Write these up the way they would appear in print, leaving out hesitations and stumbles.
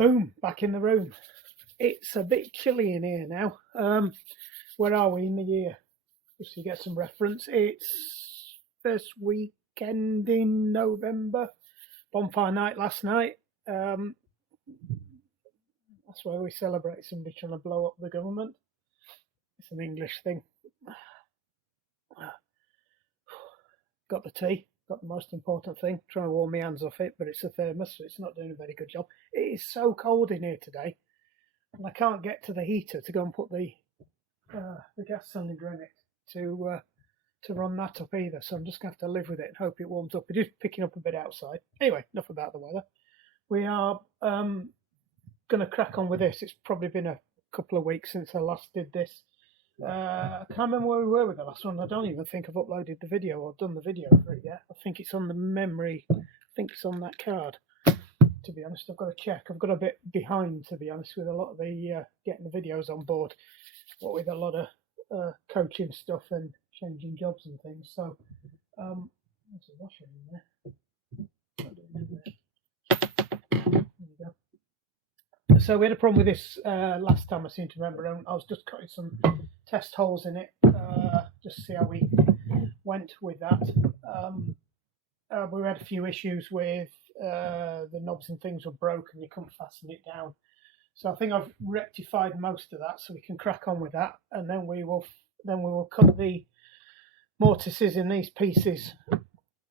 Boom, back in the room. It's a bit chilly in here now. Where are we in the year? Just to get some reference, it's first weekend in November. Bonfire night last night. That's where we celebrate somebody trying to blow up the government. It's an English thing. Got the tea. Got the most important thing. Trying to warm my hands off it, but it's a thermos, so it's not doing a very good job. It is so cold in here today, and I can't get to the heater to go and put the gas cylinder in it to run that up either. So I'm just going to have to live with it and hope it warms up. It is picking up a bit outside. Anyway, enough about the weather. We are going to crack on with this. It's probably been a couple of weeks since I last did this. I can't remember where we were with the last one. I don't even think I've uploaded the video or done the video for it yet. I think it's on the memory. I think it's on that card. To be honest, I've got to check. I've got a bit behind, to be honest, with a lot of the getting the videos on board. What with a lot of coaching stuff and changing jobs and things. So there's a washer in there. There you go. So we had a problem with this last time, I seem to remember. I was just cutting some test holes in it, just to see how we went with that. We had a few issues with the knobs and things were broken. You couldn't fasten it down. So I think I've rectified most of that, so we can crack on with that, and then we will cut the mortises in these pieces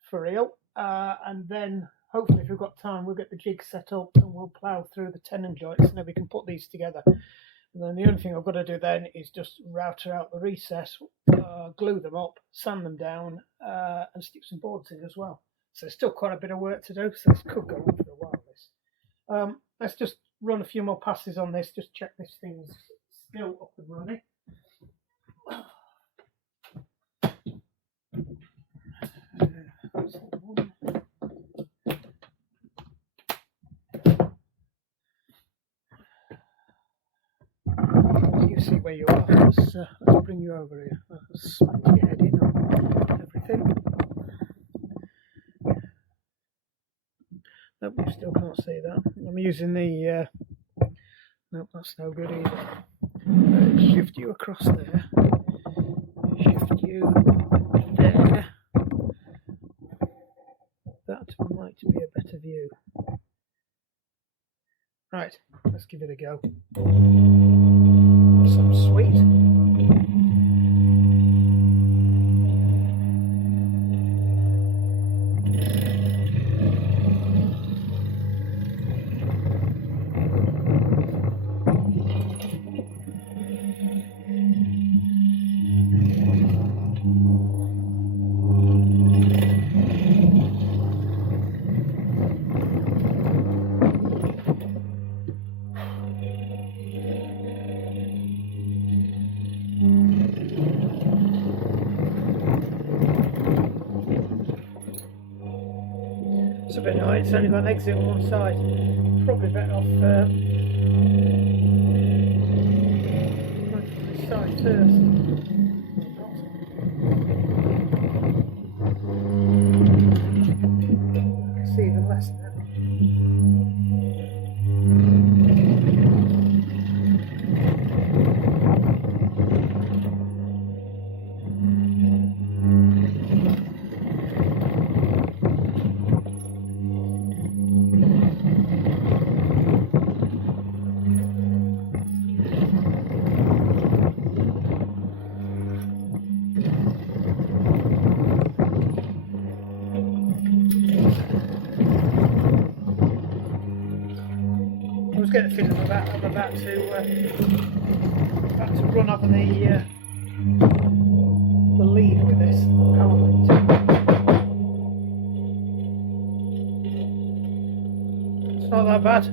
for real, and then hopefully, if we've got time, we'll get the jig set up and we'll plough through the tenon joints, and then we can put these together. And then the only thing I've got to do then is just router out the recess, glue them up, sand them down, and stick some boards in as well. So there's still quite a bit of work to do, so this could go on for a while. Let's just run a few more passes on this, just check this thing's still up and running. You see where you are. Let's bring you over here. Let's smack your head in on everything. Nope, you still can't see that. I'm using the nope, that's no good either. Shift you across there. Shift you there. That might be a better view. Right, let's give it a go. Some sweet. It's a bit annoying, it's only got an exit on one side. Probably better off going from this side first. I can see even less now. I was getting the feeling I'm about to run over the lead with this power lead. It's not that bad. A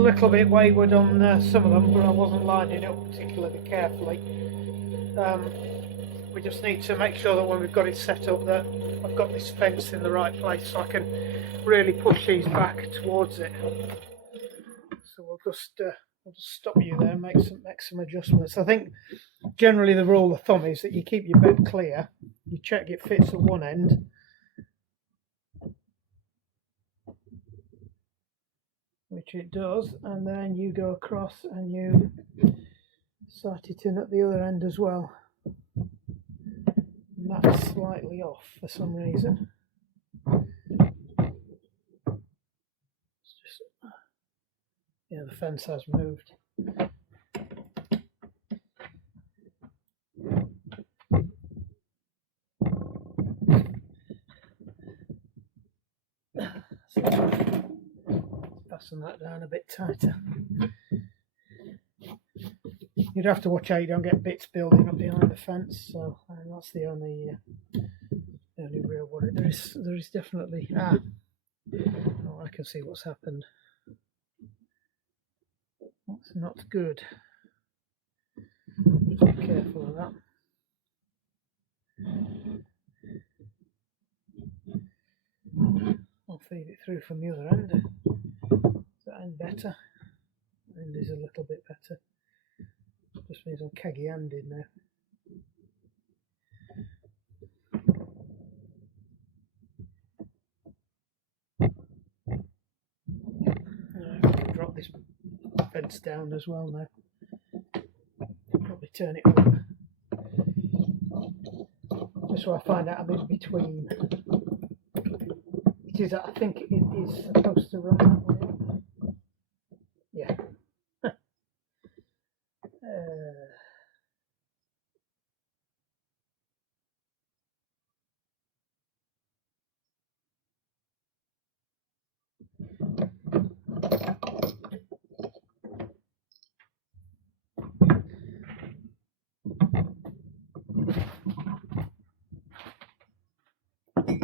little bit wayward on some of them, but I wasn't lining it up particularly carefully. We just need to make sure that when we've got it set up that I've got this fence in the right place so I can really push these back towards it. So we'll just stop you there and make some adjustments. I think generally the rule of thumb is that you keep your bed clear, you check it fits at one end, which it does, and then you go across and you sight it in at the other end as well. And that's slightly off for some reason. It's just, yeah, the fence has moved. So fasten that down a bit tighter. You'd have to watch out you don't get bits building up behind the fence, so that's the only real worry. There is definitely oh, I can see what's happened. That's not good. Just be careful of that. I'll feed it through from the other end. Is that end better? End is a little bit better. Just means I'm keggy handed now. I can drop this fence down as well now. Probably turn it over. Just so I find out I'm in between. It is, I think it is supposed to run that way. Yeah.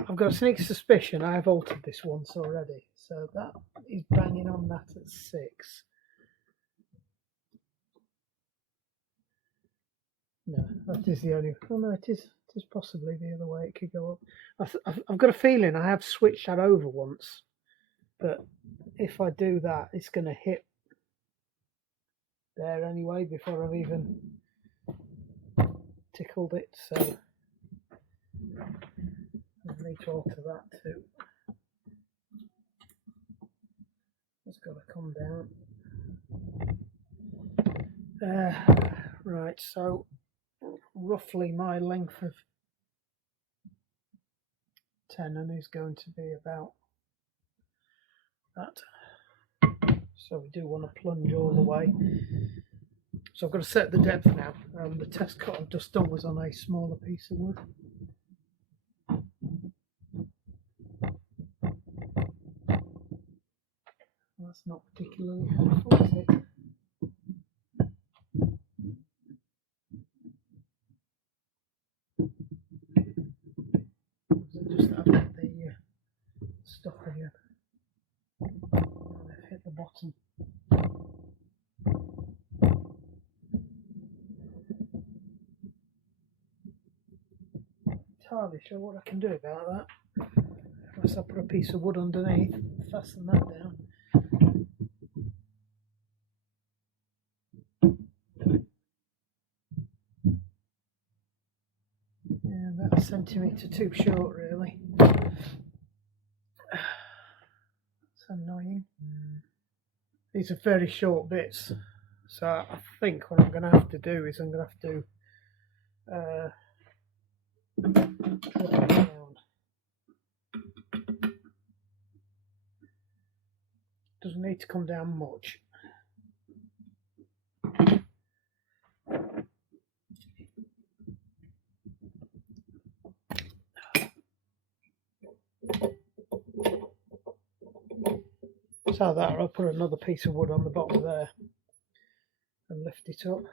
I've got a sneaky suspicion I have altered this once already, so that is banging on that at 6. No, that is the only. Oh no, it is possibly the other way it could go up. I've got a feeling I have switched that over once, but if I do that, it's going to hit there anyway before I've even tickled it. So I need to alter that too. It's got to come down. Right, so roughly my length of tenon is going to be about that. So we do want to plunge all the way. So I've got to set the depth now. The test cut I've just done was on a smaller piece of wood. That's not particularly helpful, is it? Just have the stuff again. I've hit the bottom. Entirely sure what I can do about that. Unless I put a piece of wood underneath, fasten that down. Yeah, that's a centimetre too short, really. That's annoying. These are very short bits, so I think what I'm going to have to do is I'm going to have to drop it down. Doesn't need to come down much. So that I'll put another piece of wood on the bottom there and lift it up.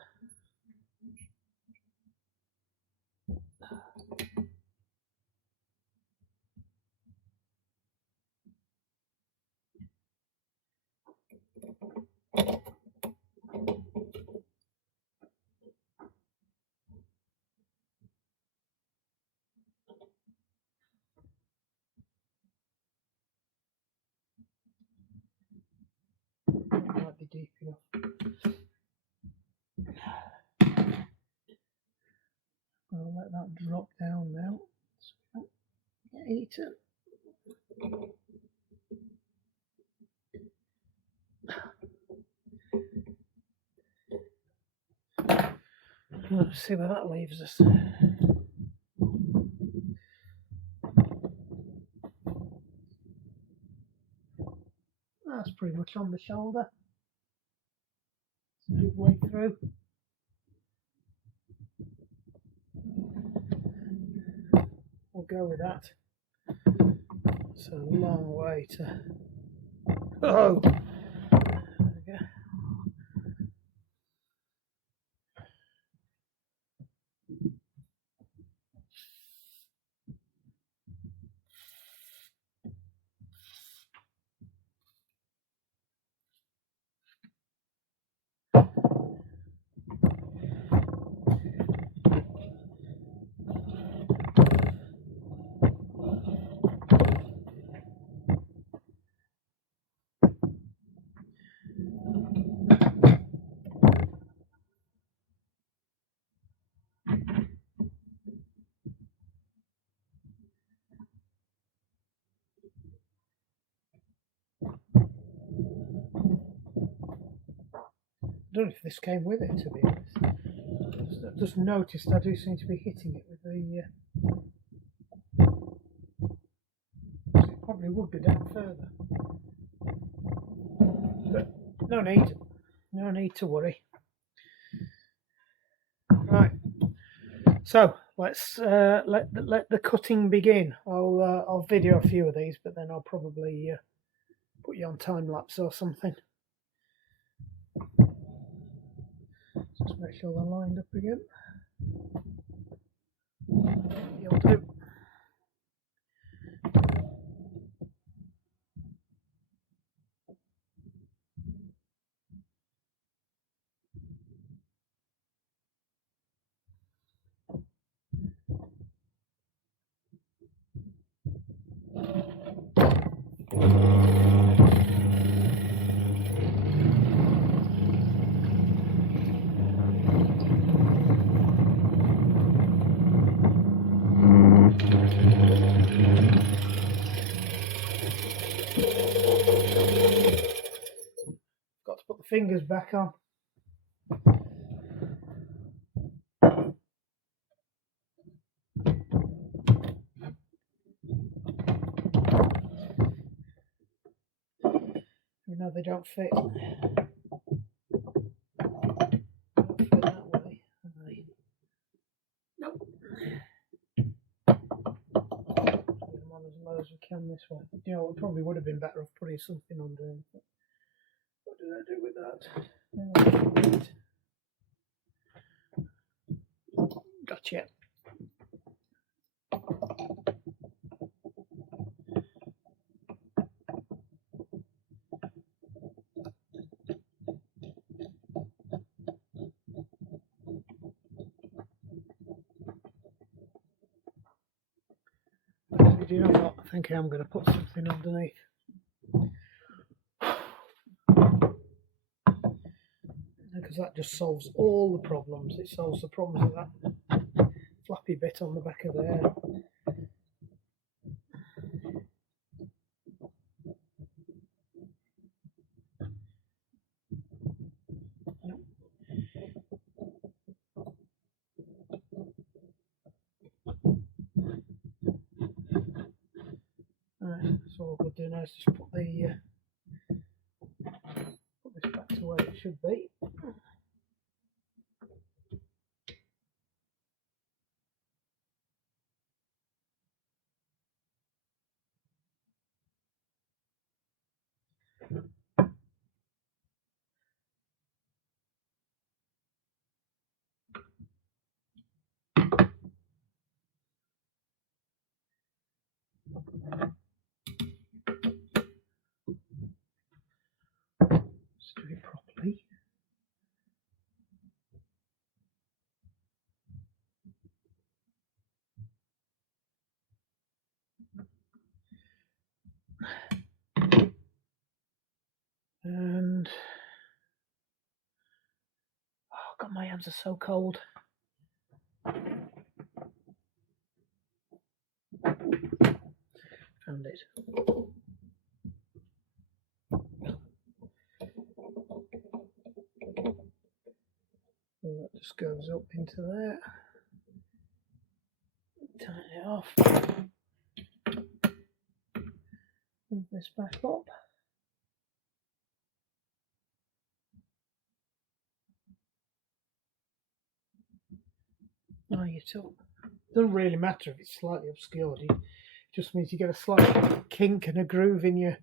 Might be deep enough. I'll let that drop down now so we don't get eaten. Let's see where that leaves us. That's pretty much on the shoulder. It's a good way through. We'll go with that. It's a long way to... Oh! There we go. I don't know if this came with it, to be honest. I've just noticed I do seem to be hitting it with the... it probably would be down further. But no need to worry. Right, so let's let the cutting begin. I'll video a few of these, but then I'll probably put you on time lapse or something. Just make sure they're lined up again. You'll do. Got to put the fingers back on. Even though they don't fit. Don't fit that way. Nope. Put them on as low as we can this way. You know, it probably would have been better off putting something underneath. What did I do with that? Gotcha. Do you know what? I think I'm going to put something underneath. Because that just solves all the problems. It solves the problems of that flappy bit on the back of there. Right, so what we'll do now is just put this back to where it should be. Let's do it properly. And oh god, my hands are so cold. Found it. just goes up into there. Tighten it off. Move this back up. Line it up. Doesn't really matter if it's slightly obscured. It just means you get a slight kink and a groove in your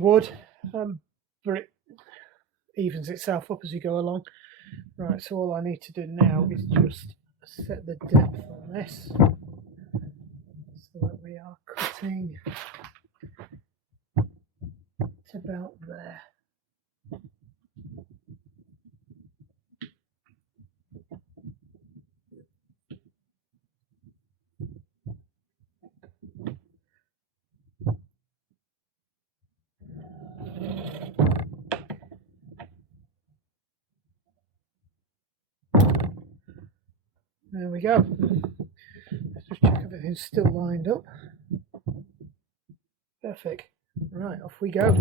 wood, but it evens itself up as you go along. Right, so all I need to do now is just set the depth on this so that we are cutting to about there. There we go. Let's just check everything's still lined up. Perfect. Right, off we go.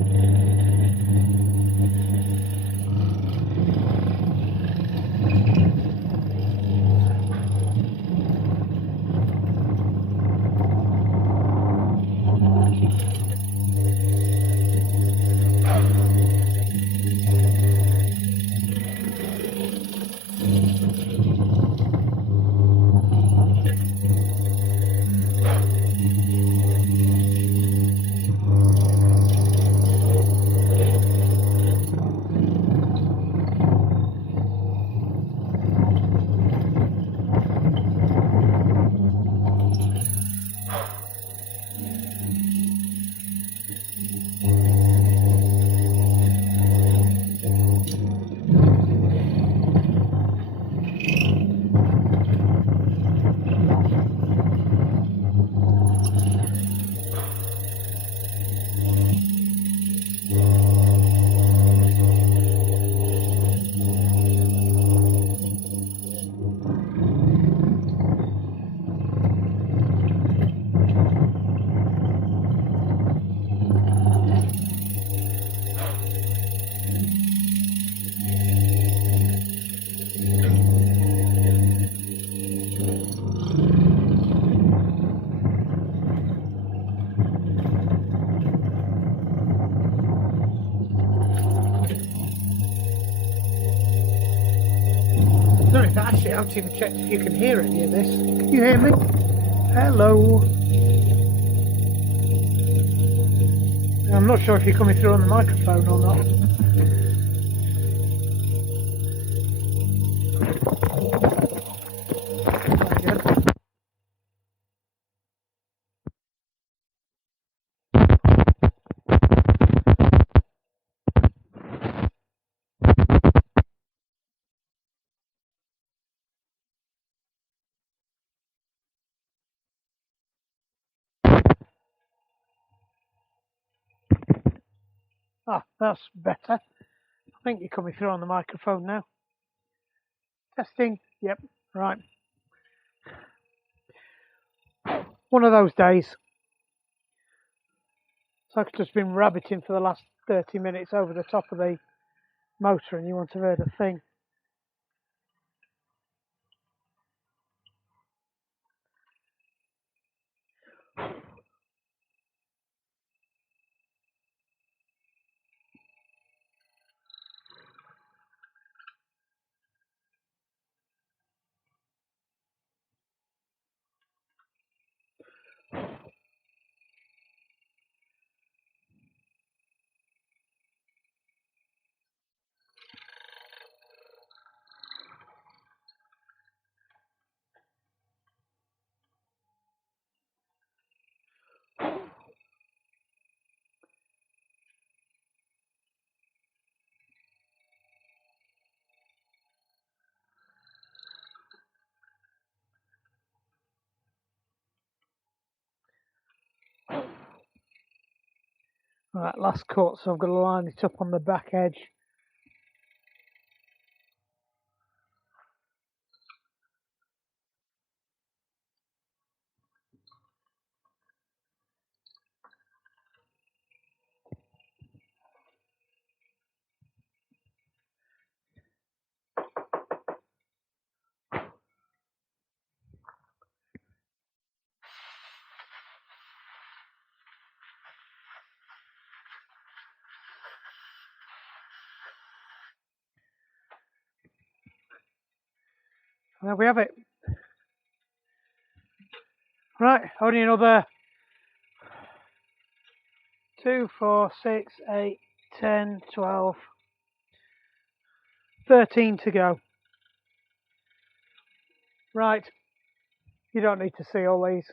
Actually, I haven't even checked if you can hear any of this. Can you hear me? Hello. I'm not sure if you're coming through on the microphone or not. Ah, that's better. I think you're coming through on the microphone now. Testing. Yep. Right. One of those days. It's like I've just been rabbiting for the last 30 minutes over the top of the motor and you want to hear the thing. Right, last cut, so I've got to line it up on the back edge. There we have it. Right, only another 2, 4, 6, 8, 10, 12, 13 to go. Right, you don't need to see all these.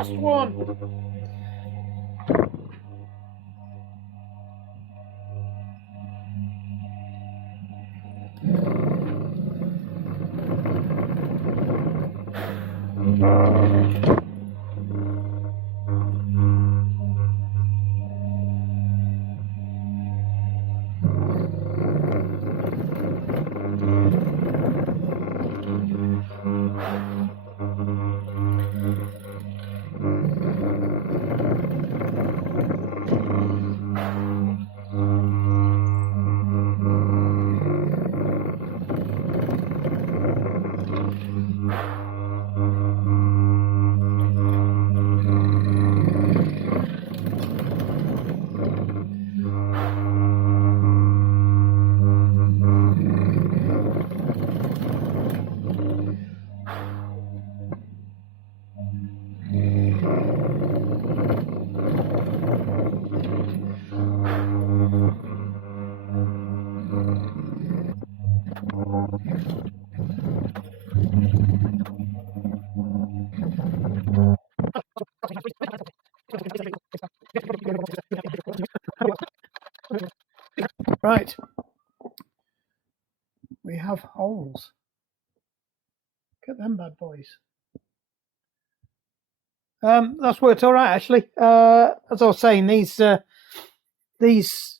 Last one. Right, we have holes. Look at them bad boys. That's worked all right actually. As I was saying, these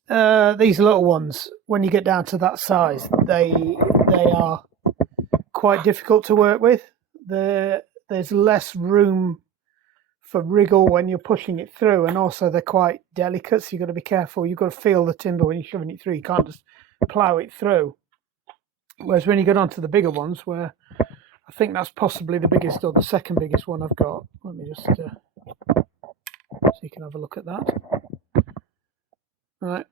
little ones, when you get down to that size, they are quite difficult to work with. There's less room for wriggle when you're pushing it through, and also they're quite delicate, so you've got to be careful. You've got to feel the timber when you're shoving it through. You can't just plough it through. Whereas when you get onto the bigger ones, where I think that's possibly the biggest or the second biggest one I've got. Let me just so you can have a look at that. All right.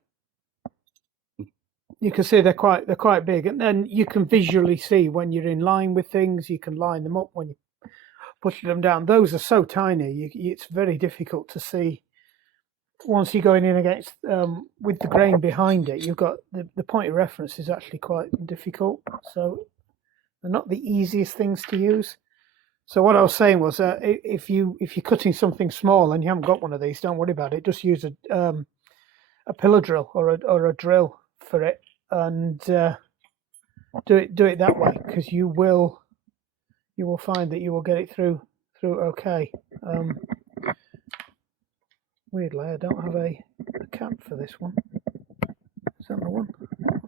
You can see they're quite big, and then you can visually see when you're in line with things. You can line them up when you push them down. Those are so tiny, it's very difficult to see. Once you're going in against with the grain behind it, you've got the point of reference is actually quite difficult. So they're not the easiest things to use. So what I was saying was, if you're cutting something small and you haven't got one of these, don't worry about it. Just use a pillar drill or a drill for it, and do it that way, because you will find that you will get it through okay. Weirdly, I don't have a cap for this one. Is that the one?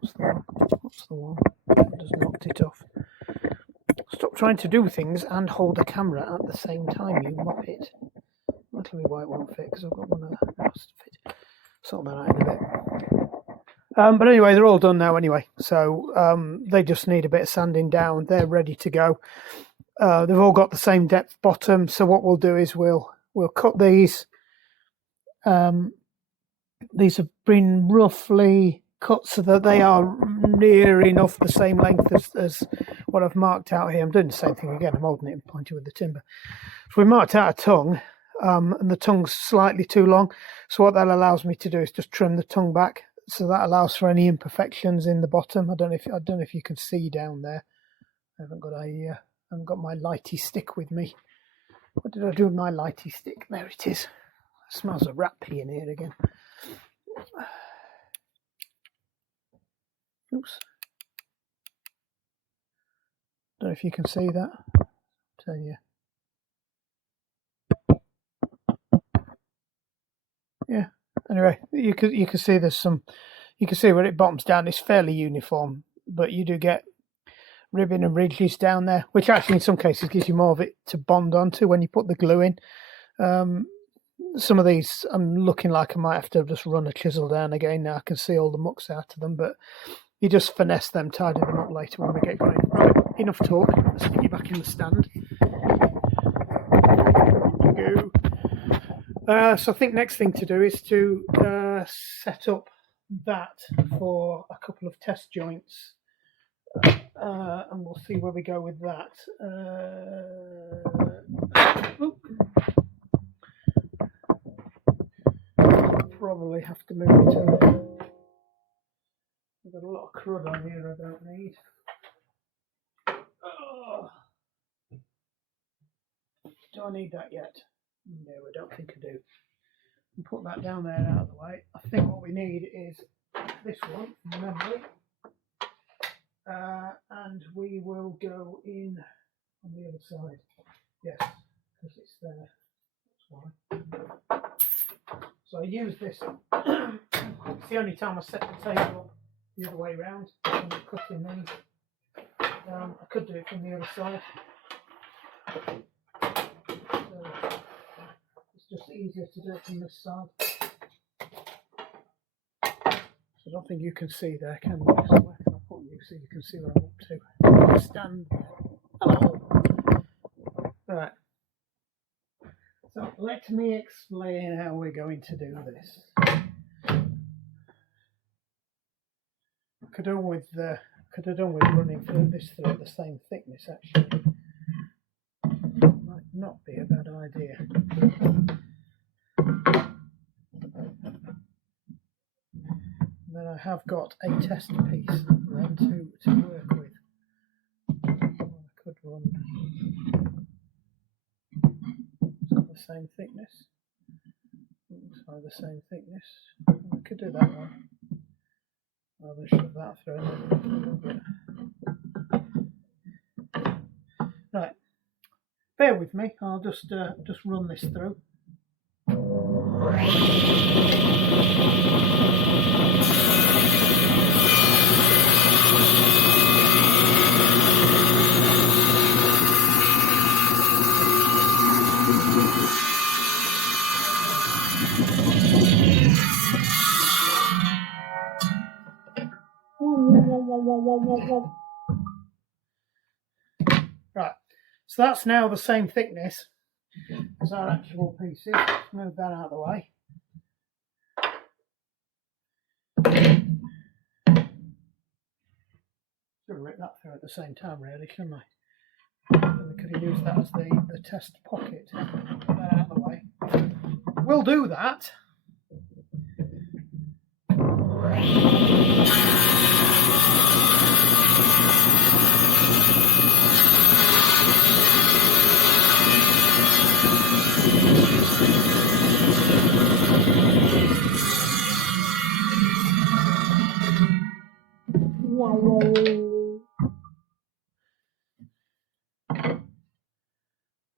What's the one? What's the one? I just knocked it off. Stop trying to do things and hold a camera at the same time, you muppet. Luckily, white won't fit because I've got one of the mouse to fit. Sort that out in a bit. But anyway, they're all done now anyway. So they just need a bit of sanding down. They're ready to go. They've all got the same depth bottom. So what we'll do is we'll cut these. These have been roughly cut so that they are near enough the same length as what I've marked out here. I'm doing the same thing again. I'm holding it and pointing with the timber. So we marked out a tongue, and the tongue's slightly too long. So what that allows me to do is just trim the tongue back. So that allows for any imperfections in the bottom. I don't know if you can see down there. I haven't got my lighty stick with me. What did I do with my lighty stick? There it is. It smells of rat pee in here again. Oops. Don't know if you can see that. I'll tell you. Yeah. Anyway, you can see there's some. You can see where it bottoms down. It's fairly uniform, but you do get ribbing and ridges down there, which actually in some cases gives you more of it to bond onto when you put the glue in. Some of these I'm looking like I might have to just run a chisel down again. Now I can see all the mucks out of them, but you just finesse them, tidy them up later when we get going. Right, enough talk. Let's get you back in the stand. Go. So I think next thing to do is to set up that for a couple of test joints, and we'll see where we go with that. Probably have to move it over. We've got a lot of crud on here I don't need. Do I need that yet? No, I don't think I do. And put that down there out of the way. I think what we need is this one from memory. And we will go in on the other side. Yes, because it's there. That's why. So I use this. It's the only time I set the table up the other way around. I'm cutting these. I could do it from the other side. So it's just easier to do it from this side. So I don't think you can see there, can you? So where can I put you so you can see where I'm up to? Stand there. Hello. Right. So let me explain how we're going to do this. Could have done with running through this through the same thickness actually. Might not be a bad idea. And then I have got a test piece then to work with. I could run the same thickness. Sorry, the same thickness. I could do that one. Rather shove that through a little bit. Right. Bear with me. I'll just run this through. Right, so that's now the same thickness as our actual pieces. Move that out of the way. Should have ripped that through at the same time, really, shouldn't I? And we could have used that as the test pocket. Put that out of the way. We'll do that.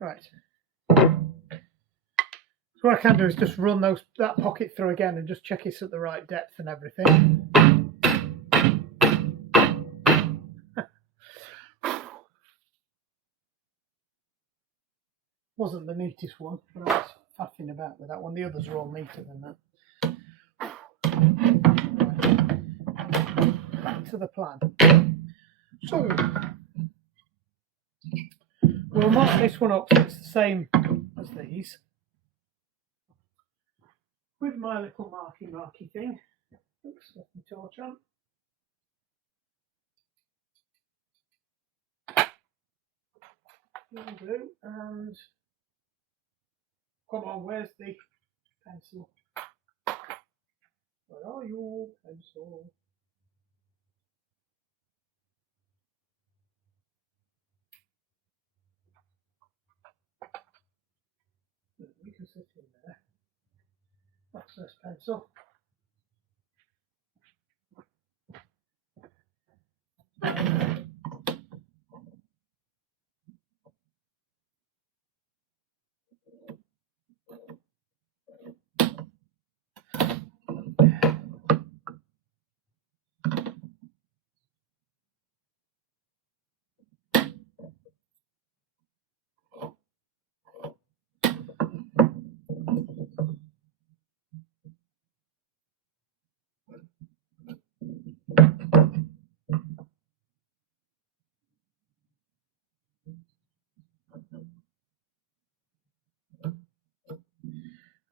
Right. So what I can do is just run that pocket through again and just check it's at the right depth and everything. Wasn't the neatest one, but I was faffing about with that one. The others are all neater than that. Right. Back to the plan. So we'll mark this one up so it's the same as these. With my little marky thing. Oops, left my torch on. Will do, and come on, where's the pencil? Where are you, pencil? You can sit in there. Access pencil.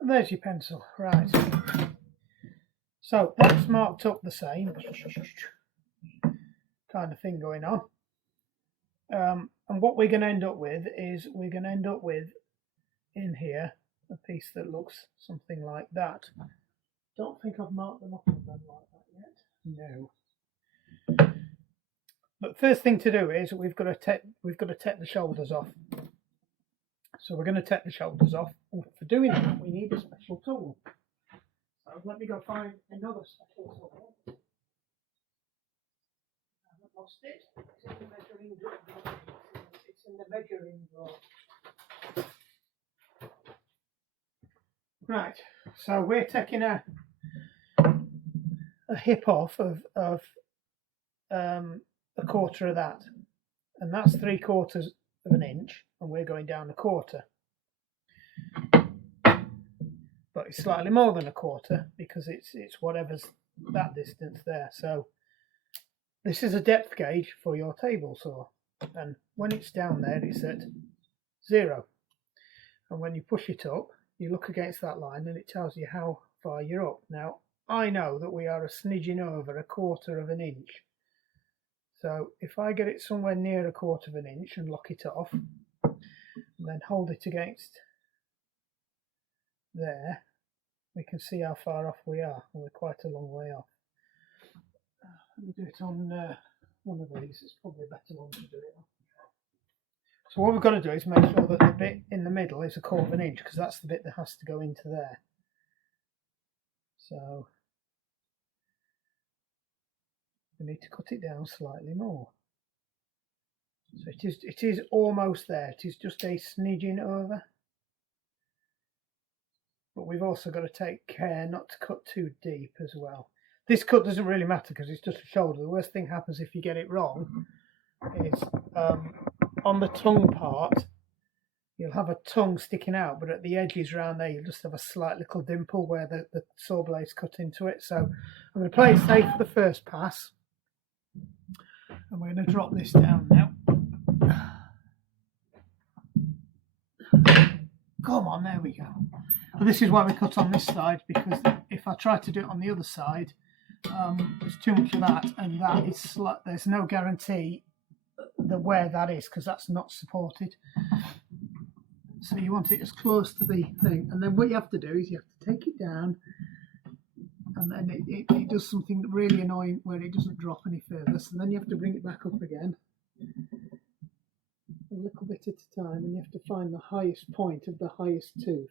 And there's your pencil, right. So that's marked up the same kind of thing going on. And what we're going to end up with is in here a piece that looks something like that. Don't think I've marked them up on them like that yet. No. But first thing to do is we've got to take the shoulders off. So we're going to take the shoulders off. And for doing that, we need a special tool. So let me go find another special tool. I haven't lost it. It's in the measuring drawer. It's in the measuring drawer. Right, so we're taking a hip off of a quarter of that, and that's 3/4 of an inch, and we're going down 1/4. But it's slightly more than 1/4 because it's whatever's that distance there. So this is a depth gauge for your table saw, and when it's down there, it's at 0. And when you push it up, you look against that line, and it tells you how far you're up. Now, I know that we are a smidgen over 1/4 of an inch. So if I get it somewhere near 1/4 of an inch and lock it off, and then hold it against there, we can see how far off we are, and we're quite a long way off. Let me do it on one of these. It's probably a better one to do it on. So what we've got to do is make sure that the bit in the middle is 1/4 of an inch, because that's the bit that has to go into there. So we need to cut it down slightly more. So it is almost there. It is just a smidgen over. But we've also got to take care not to cut too deep as well. This cut doesn't really matter because it's just a shoulder. The worst thing happens if you get it wrong is on the tongue part, you'll have a tongue sticking out, but at the edges around there, you'll just have a slight little dimple where the saw blade's cut into it. So I'm going to play it safe for the first pass. And we're going to drop this down now. Come on, there we go. And this is why we cut on this side, because if I try to do it on the other side, there's too much of that, and that is there's no guarantee where that is, because that's not supported. So you want it as close to the thing, and then what you have to do is you have to take it down, and then it does something really annoying where it doesn't drop any further. So then you have to bring it back up again, a little bit at a time, and you have to find the highest point of the highest tooth.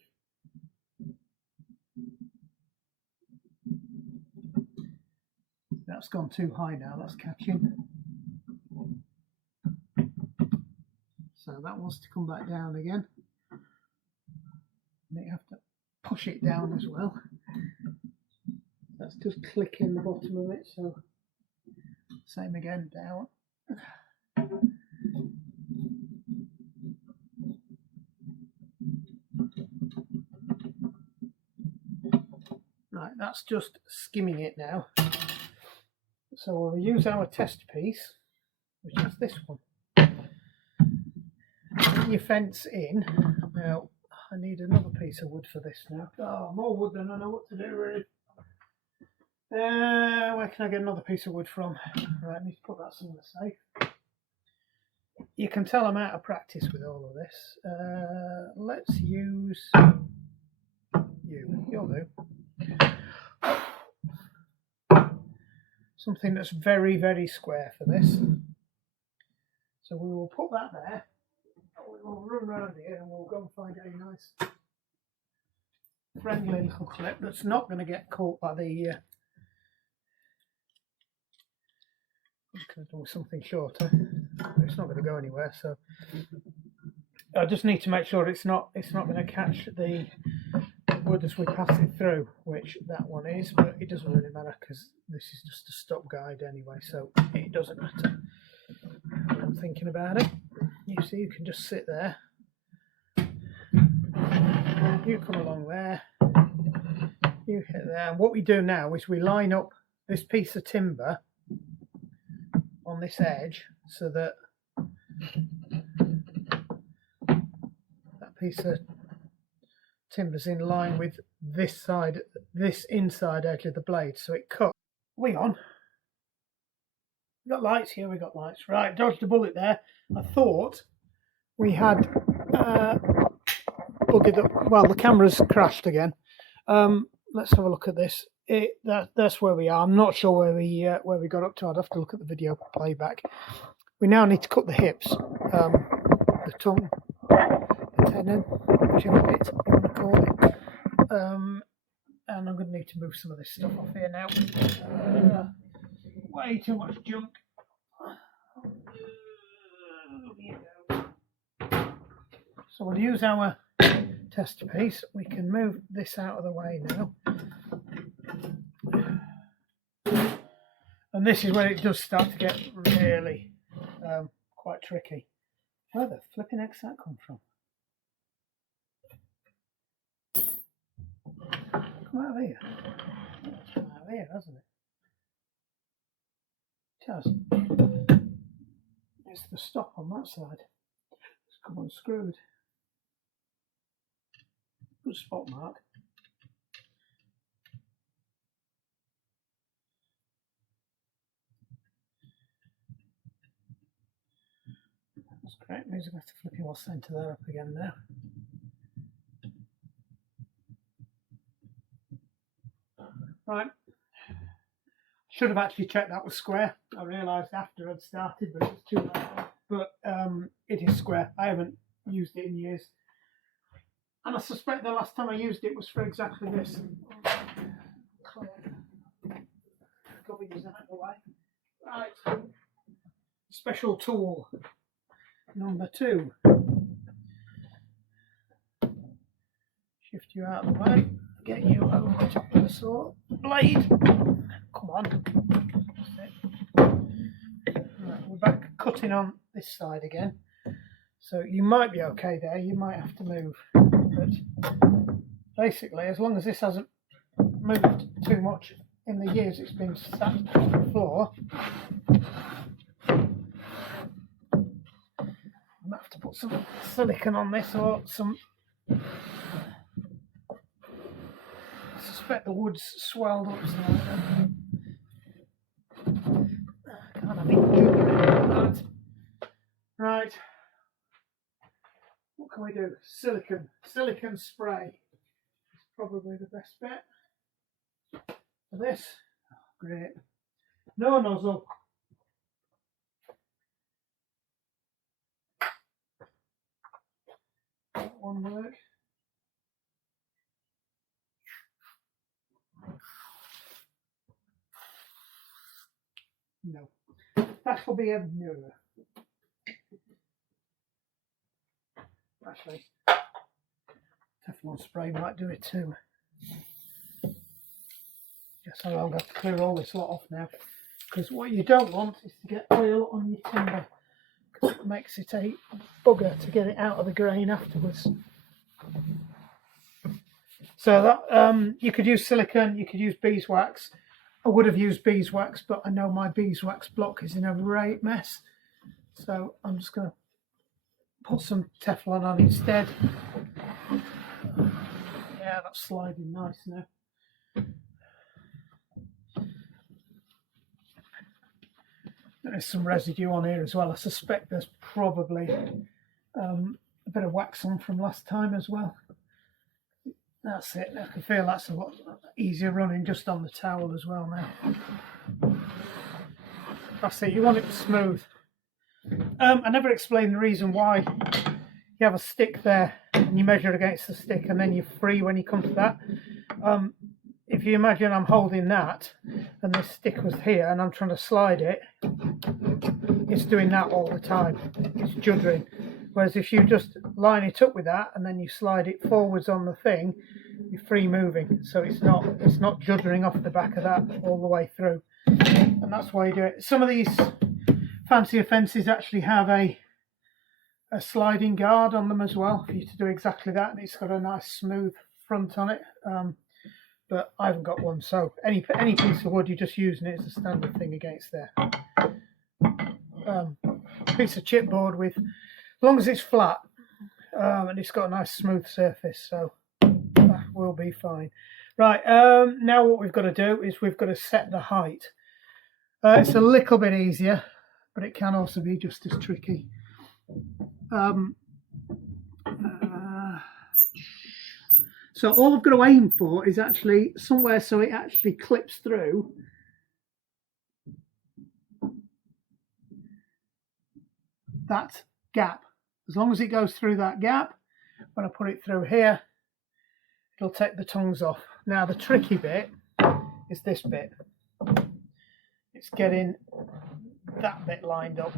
That's gone too high now, that's catching. So that wants to come back down again. And you have to push it down as well. That's just clicking the bottom of it, so same again, down. Right, that's just skimming it now. So we'll use our test piece, which is this one. Put your fence in. Now, I need another piece of wood for this now. Oh, more wood than I know what to do really. Where can I get another piece of wood from? Right, I need to put that somewhere safe. You can tell I'm out of practice with all of this. Let's use you. You'll do. Something that's very, very square for this. So we will put that there. We will run around here and we'll go and find a nice friendly little clip that's not going to get caught by the I could have done with something shorter. It's not going to go anywhere, so I just need to make sure it's not going to catch the wood as we pass it through, which that one is, but it doesn't really matter because this is just a stop guide anyway, so it doesn't matter. I'm thinking about it. You see, you can just sit there. You come along there. You hit there. And what we do now is we line up this piece of timber on this edge so that that piece of timber's in line with this side, this inside edge of the blade, so it cuts. We on? We got lights here. We got lights. Right, dodged a bullet there. I thought we had buggered up. Well, the camera's crashed again. Let's have a look at this. That's where we are. I'm not sure where we got up to. I'd have to look at the video playback. We now need to cut the hips, the tongue tenon, whichever bit you want to call it. And I'm going to need to move some of this stuff off here now. Way too much junk. So we'll use our tester piece. We can move this out of the way now. And this is where it does start to get really quite tricky. Where the flipping heck's that come from? Come out of here. It's come out of here, hasn't it? It has. It's the stop on that side. It's come unscrewed. Good spot mark. That's great. Means I'm going to have to flip your centre there up again now. Right. Should have actually checked that was square. I realised after I'd started, but it was too late. But it is square. I haven't used it in years. And I suspect the last time I used it was for exactly this. Gobbins out of the way. Right. Special tool number 2. Shift you out of the way. Get you over the top of the saw blade. Come on. That's it. Right, we're back cutting on this side again. So you might be okay there. You might have to move. But basically, as long as this hasn't moved too much in the years it's been sat on the floor, I'm going to have to put some silicone on this or some. I suspect the wood's swelled up slightly. Can't have it. Right. What can we do? Silicone spray is probably the best bet for this. Oh, great. No nozzle. That one work. No. That will be a no. Actually, Teflon spray might do it too. Yes, I'll have to clear all this lot off now, because what you don't want is to get oil on your timber, because it makes it a bugger to get it out of the grain afterwards. So that you could use silicone, you could use beeswax. I would have used beeswax, but I know my beeswax block is in a great mess, so I'm just going to put some Teflon on instead. Yeah, that's sliding nice now. There's some residue on here as well. I suspect there's probably a bit of wax on from last time as well. That's it. I can feel that's a lot easier running just on the towel as well now. That's it. You want it smooth. I never explained the reason why you have a stick there and you measure against the stick and then you're free when you come to that. If you imagine I'm holding that and this stick was here and I'm trying to slide it, it's doing that all the time. It's juddering. Whereas if you just line it up with that and then you slide it forwards on the thing, you're free moving. So it's not juddering off the back of that all the way through. And that's why you do it. Some of these fancier fences actually have a sliding guard on them as well for you to do exactly that, and it's got a nice smooth front on it. But I haven't got one, so any piece of wood, you're just using it as a standard thing against there. Piece of chipboard with, as long as it's flat and it's got a nice smooth surface, so that will be fine. Right, now what we've got to do is we've got to set the height. It's a little bit easier, but it can also be just as tricky. So all I've got to aim for is actually somewhere so it actually clips through. That gap. As long as it goes through that gap, when I put it through here, it'll take the tongues off. Now the tricky bit is this bit. It's getting that bit lined up,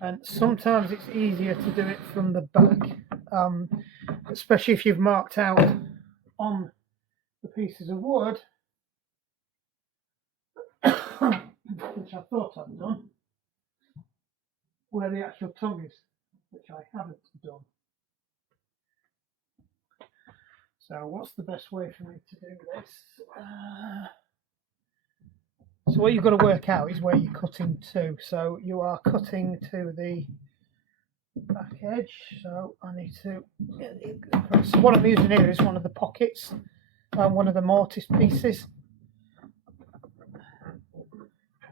and sometimes it's easier to do it from the back, especially if you've marked out on the pieces of wood, which I thought I'd done, where the actual tongue is, which I haven't done. So what's the best way for me to do this? So what you've got to work out is where you're cutting to. So you are cutting to the back edge. So I need to. So what I'm using here is one of the pockets, one of the mortise pieces.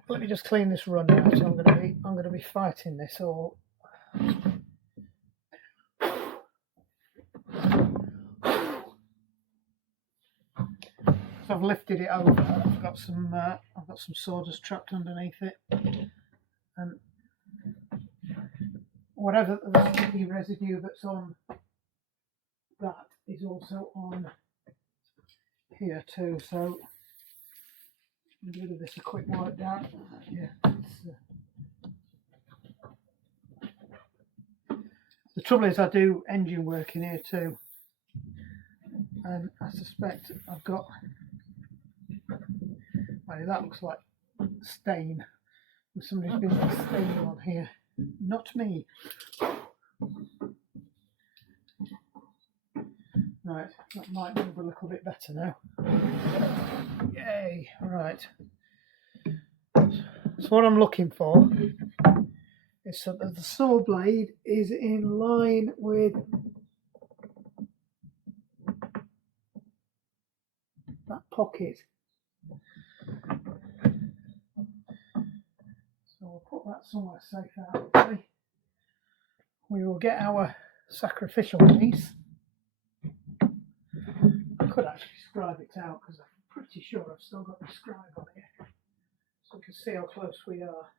Let me just clean this run out. I'm going to be fighting this all. So I've lifted it over. I've got some sawdust trapped underneath it, and whatever the sticky residue that's on that is also on here too. So I'm going to give this a quick wipe down. Yeah. The trouble is I do engine work in here too, and I suspect I've got. Well, that looks like stain. Somebody's been staining on here. Not me. Right, that might move a little bit better now. Yay! Right. So what I'm looking for is so that the saw blade is in line with that pocket. So we'll put that somewhere safe out of the way. We will get our sacrificial piece. I could actually scribe it out because I'm pretty sure I've still got the scribe on here, so we can see how close we are.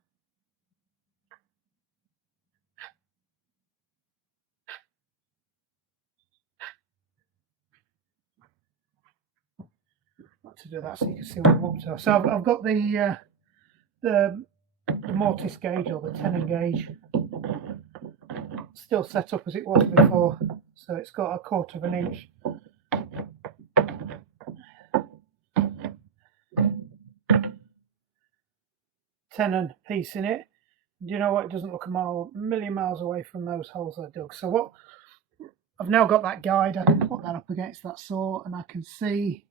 To do that so you can see what we want. So I've got the mortise gauge or the tenon gauge still set up as it was before, so it's got 1/4 of an inch tenon piece in it. Do you know what? It doesn't look a million miles away from those holes I dug. So what I've now got that guide, I can put that up against that saw and I can see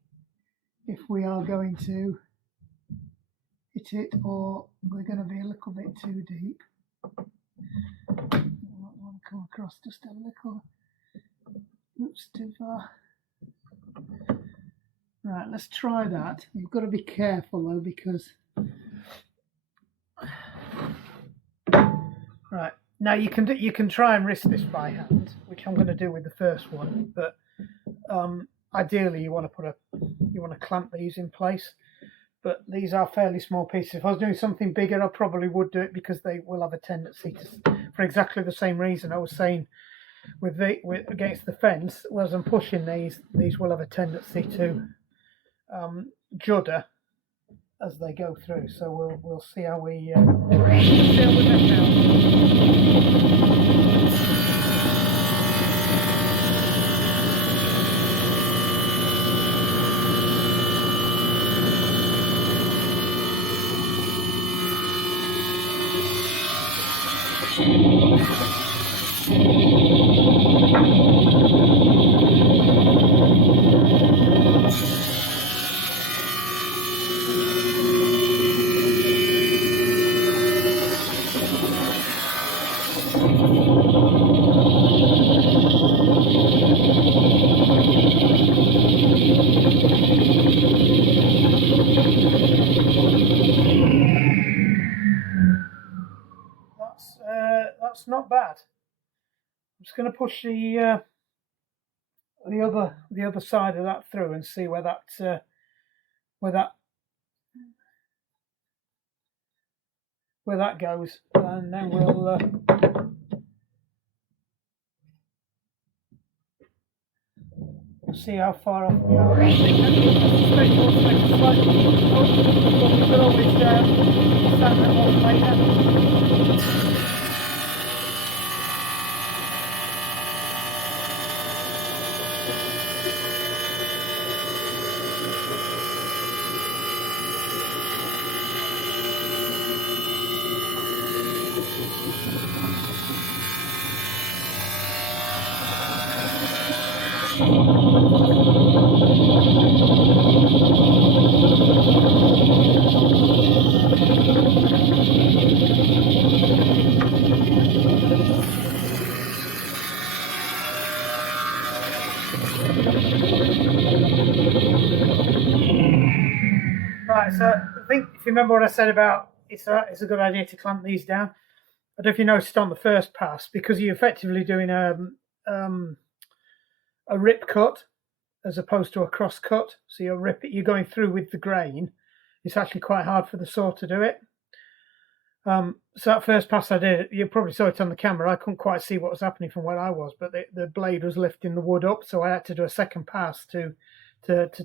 if we are going to hit it or we're going to be a little bit too deep. I might want to come across just a little. Oops, too far. Right, let's try that. You've got to be careful though, because right now you can try and wrist this by hand, which I'm going to do with the first one, but ideally you want to clamp these in place. But these are fairly small pieces. If I was doing something bigger, I probably would do it, because they will have a tendency to, for exactly the same reason I was saying with against the fence, as I'm pushing these will have a tendency to judder as they go through. So we'll see how we deal with that now. That's not bad. I'm just going to push the other side of that through and see where that goes, and then we'll See how far off we are. I think slightly. But we could always start that off later. Right, so I think if you remember what I said about it's a good idea to clamp these down. I don't know if you noticed on the first pass, because you're effectively doing a rip cut as opposed to a cross cut. So you're going through with the grain. It's actually quite hard for the saw to do it. So that first pass I did, you probably saw it on the camera. I couldn't quite see what was happening from where I was, but the blade was lifting the wood up, so I had to do a second pass to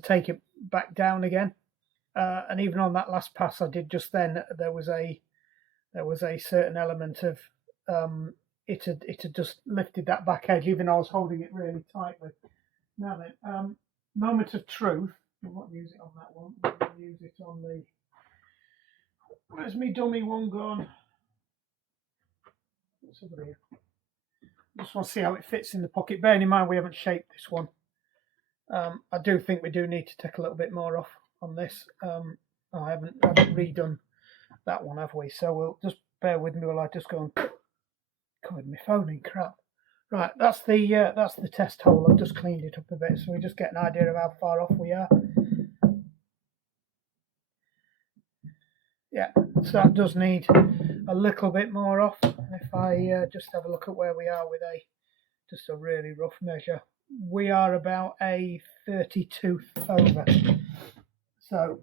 take it back down again. And even on that last pass I did just then, there was a certain element of it had just lifted that back edge, even though I was holding it really tightly. Now then, moment of truth. We won't use it on that one. We'll use it on the. Where's me dummy one gone? Let's have a look. Just want to see how it fits in the pocket. Bearing in mind we haven't shaped this one. I do think we do need to take a little bit more off on this. I haven't redone that one, have we? So we'll just bear with me while I just go and covered my phone in crap. Right, that's the test hole. I've just cleaned it up a bit, so we just get an idea of how far off we are. Yeah, so that does need a little bit more off. If I just have a look at where we are with just a really rough measure, we are about a 32th over. So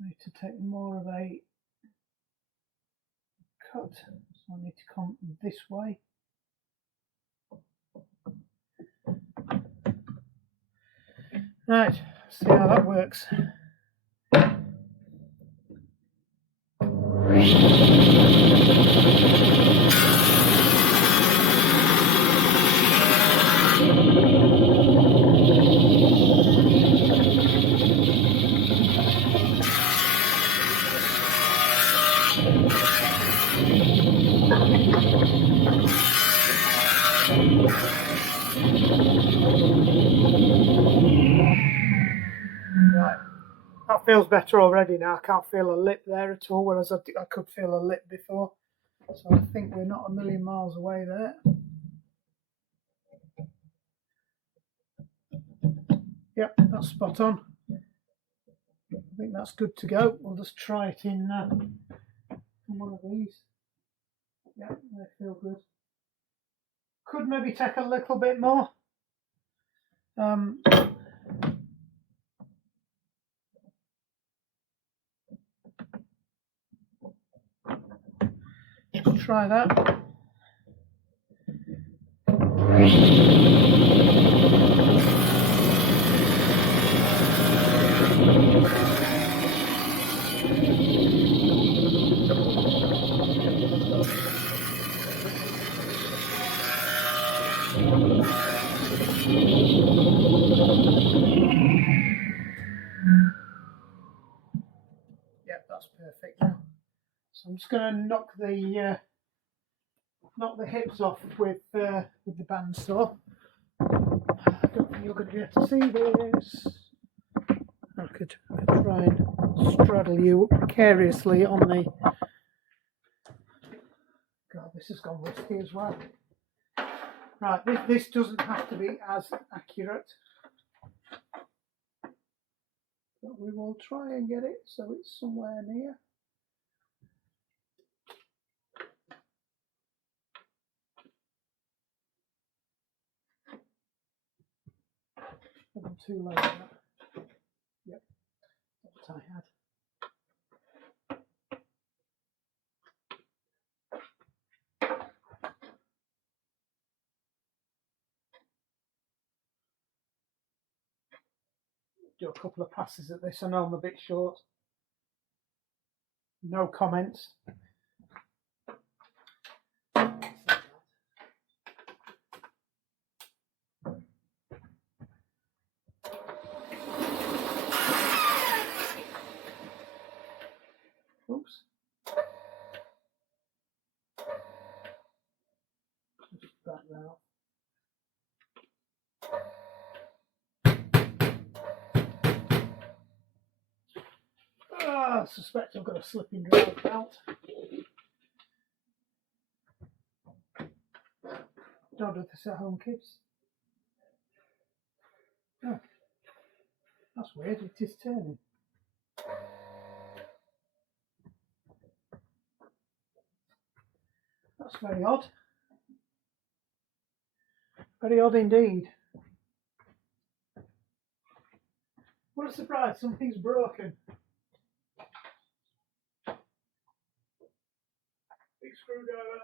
need to take more of a cut, so I need to come this way. Right, see how that works. Right, that feels better already now. I can't feel a lip there at all, whereas I could feel a lip before. So I think we're not a million miles away there. Yep, that's spot on. I think that's good to go. We'll just try it in one of these. Yep, they feel good. Could maybe take a little bit more. Just try that. Yep, that's perfect now. So I'm just going to knock the hips off with the bandsaw. I don't think you're going to be able to see this. I could try and straddle you precariously on the. God, this has gone rusty as well. Right, this doesn't have to be as accurate, but we will try and get it so it's somewhere near. I'm too low. Yep, that's what I had. do a couple of passes at this. I know I'm a bit short. No comments. Oops. Just back now. I suspect I've got a slipping drive belt. Don't do this at home, kids. Oh, that's weird. It is turning. That's very odd. Very odd indeed. What a surprise, something's broken. Big screwdriver.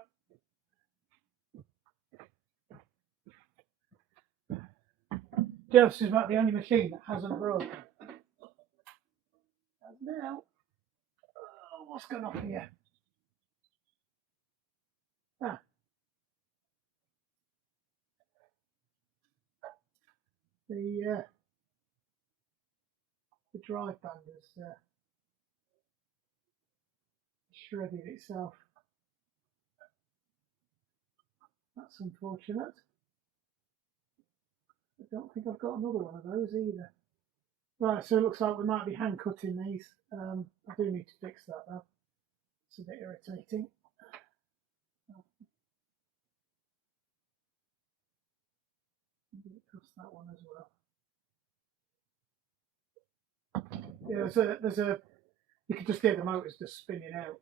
This is about the only machine that hasn't broken. And now, what's going on here? Ah. The drive band has shredded itself. That's unfortunate. I don't think I've got another one of those either. Right, so it looks like we might be hand cutting these. I do need to fix that though. It's a bit irritating. Get across that one as well. Yeah, there's a you can just hear the motors just spinning out.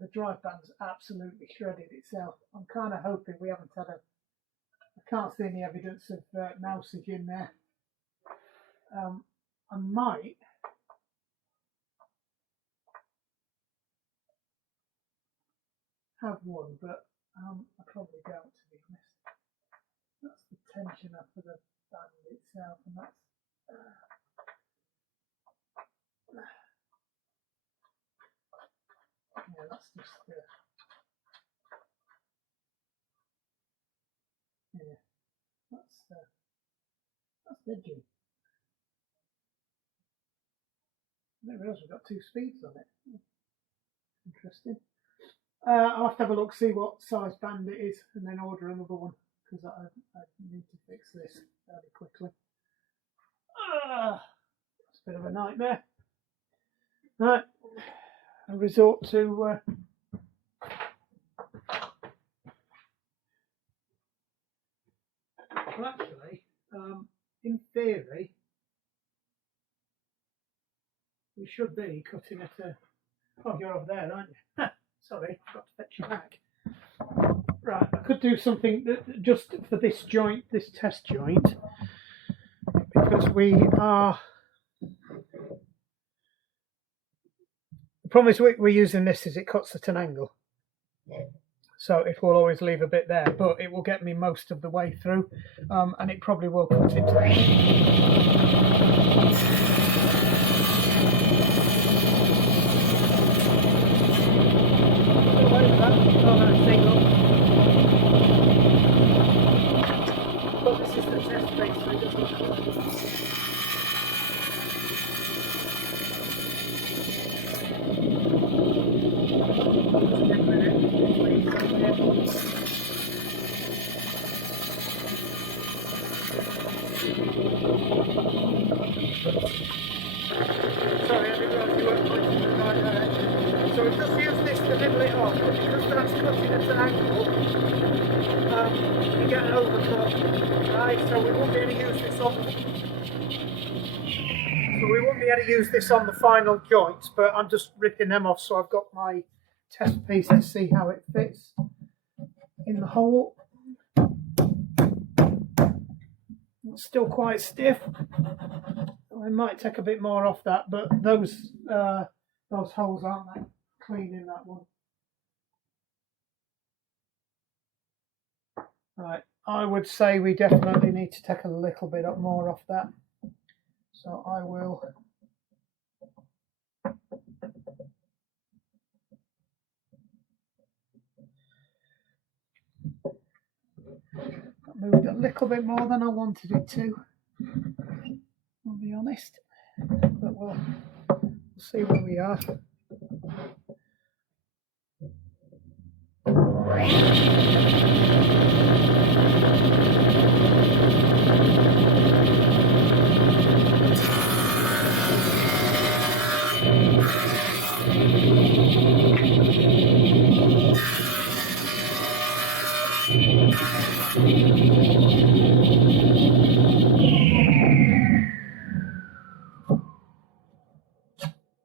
The drive band's absolutely shredded itself. I'm kind of hoping we haven't had I can't see any evidence of mousage in there. I might have one, but I probably don't, to be honest. That's the tensioner for the band itself, and that's yeah, that's just yeah, that's edgy. I didn't realise we've got 2 speeds on it. Interesting. I'll have to have a look, see what size band it is, and then order another one because I need to fix this fairly quickly. It's a bit of a nightmare. Right, I resort to well, actually, in theory, we should be cutting at a. Oh, you're over there, aren't you? Sorry, I've got to fetch you back. Right, I could do something just for this joint, this test joint, because we are. The problem is we're using this as it cuts at an angle. So it will always leave a bit there, but it will get me most of the way through, and it probably will cut into but this is the test base, so it doesn't. Sorry, I didn't realise you weren't pointing in the right direction. So we just use this to nibble it off, but because that's cutting at an angle, you get an overcut. Right, so we won't be able to use this on. So we won't be able to use this on the final joints, but I'm just ripping them off, so I've got my test piece to see how it fits in the hole. It's still quite stiff. I might take a bit more off that, but those holes aren't that clean in that one. Right, I would say we definitely need to take a little bit more off that. So I will moved a little bit more than I wanted it to, I'll be honest, but we'll see where we are.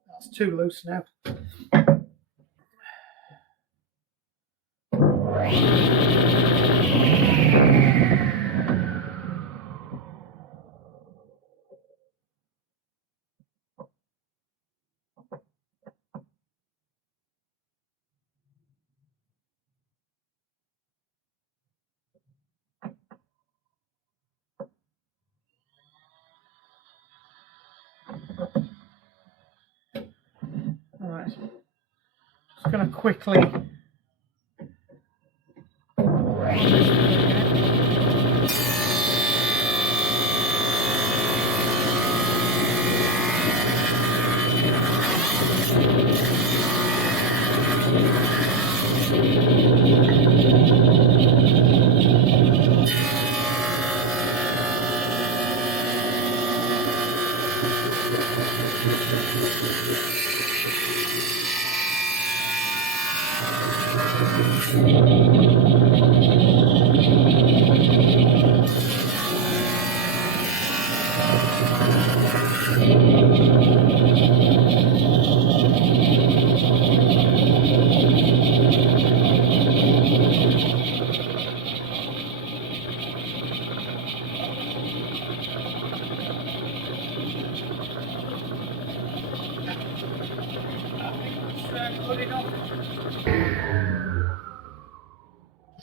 That's too loose now. Alright, just going to quickly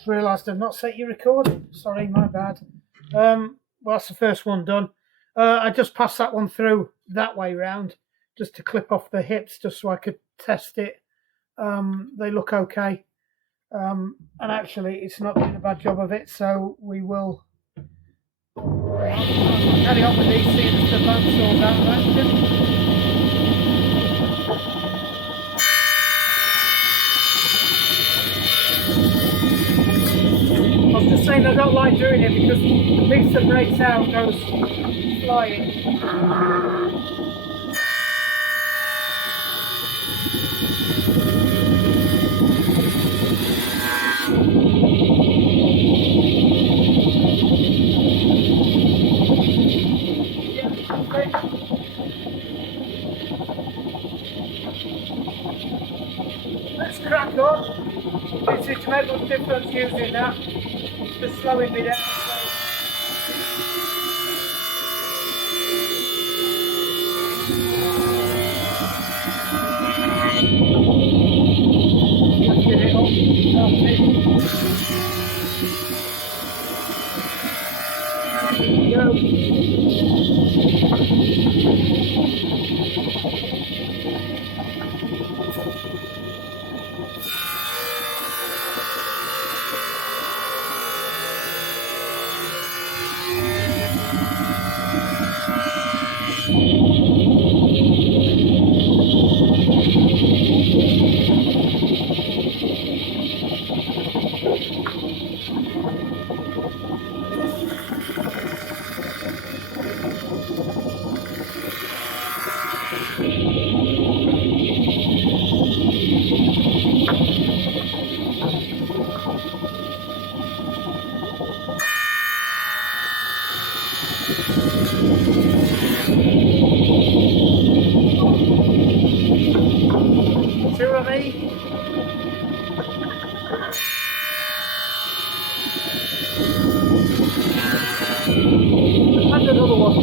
realised I've not set your recording. Sorry, my bad. Well, that's the first one done. I just passed that one through that way round, just to clip off the hips, just so I could test it. They look okay. And actually, it's not doing a bad job of it, so we will carry on with these, see if the boats all down action. I was just saying I don't like doing it because the piece that breaks out goes flying. Yeah, okay. Let's crack on. It's a tremendous difference using that. Just slowing me down. Get it up. Two of me. And another one.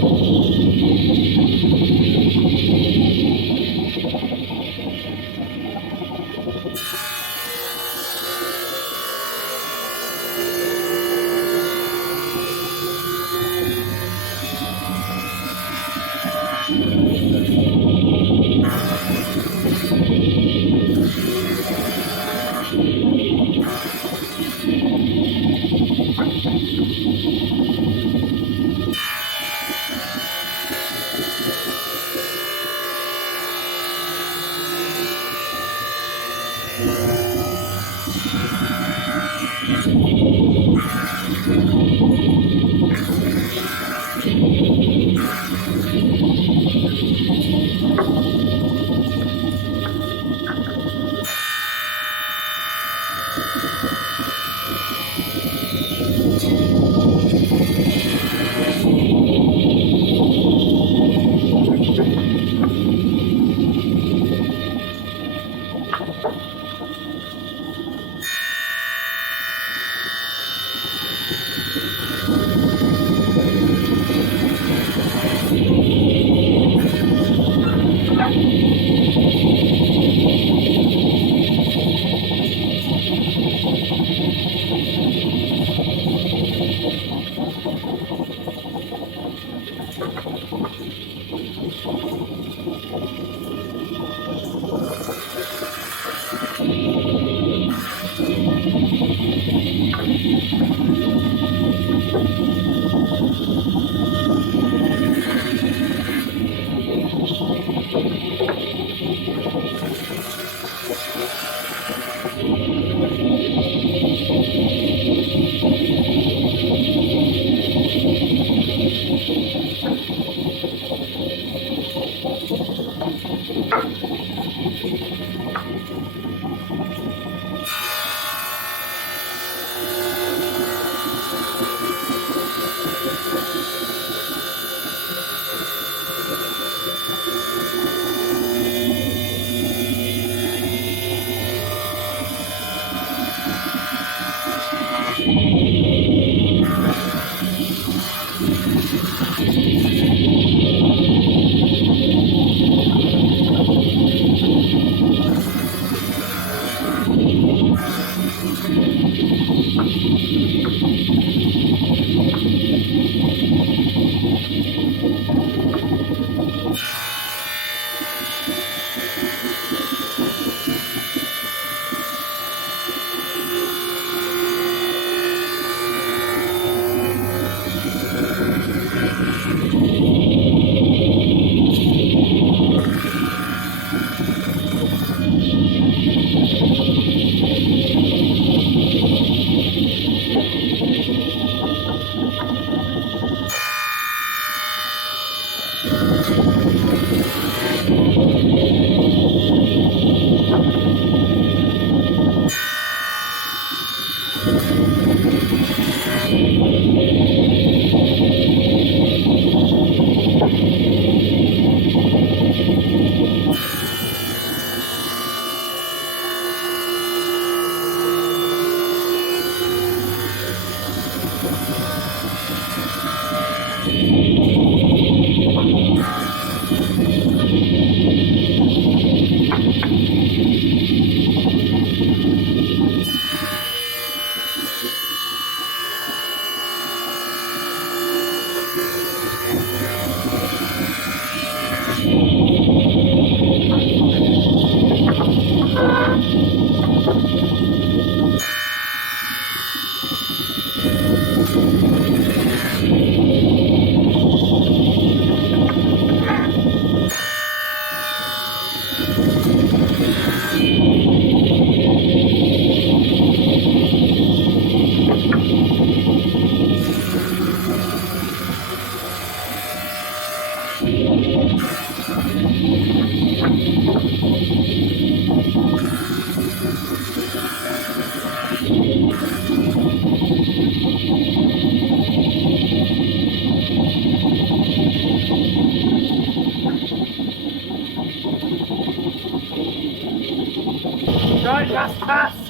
Right, last pass.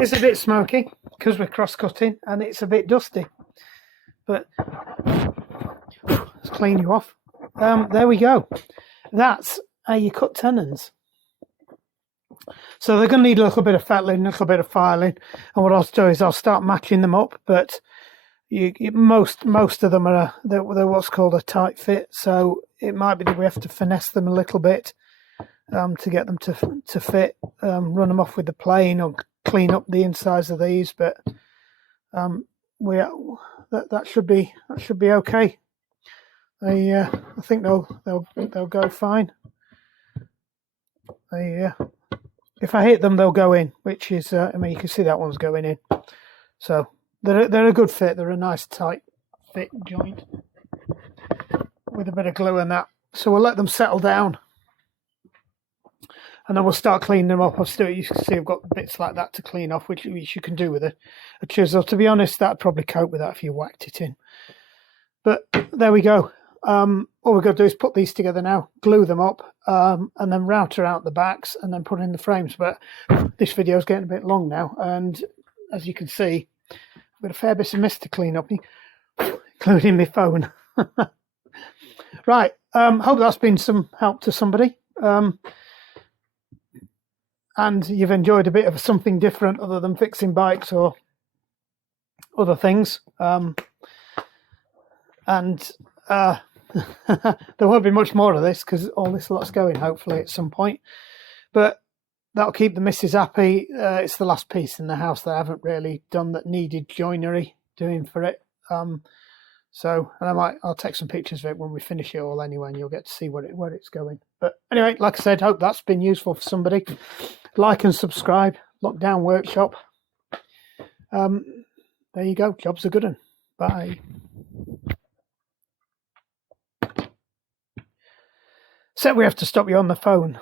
It's a bit smoky because we're cross-cutting and it's a bit dusty. But let's clean you off. There we go. That's how you cut tenons. So they're going to need a little bit of fettling, a little bit of filing. And what I'll do is I'll start matching them up. But most of them are they're what's called a tight fit. So it might be that we have to finesse them a little bit to get them to fit. Run them off with the plane or clean up the insides of these. But that should be okay. I think they'll go fine. If I hit them, they'll go in, which is I mean, you can see that one's going in. So they're a good fit. They're a nice tight fit joint with a bit of glue and that. So we'll let them settle down, and then we'll start cleaning them up. You can see I've got bits like that to clean off, which you can do with a chisel. To be honest, that'd probably cope with that if you whacked it in. But there we go. All we've got to do is put these together now, glue them up, and then router out the backs and then put in the frames. But this video is getting a bit long now, and as you can see, I've got a fair bit of mist to clean up, including my phone. Right, hope that's been some help to somebody. And you've enjoyed a bit of something different other than fixing bikes or other things. There won't be much more of this because all this lot's going hopefully at some point, but that'll keep the missus happy. It's the last piece in the house that I haven't really done that needed joinery doing for it. So, and I'll take some pictures of it when we finish it all anyway, and you'll get to see where it's going. But anyway, like I said, hope that's been useful for somebody. Like and subscribe. Lockdown Workshop. There you go. Job's a good one. Bye. So we have to stop you on the phone.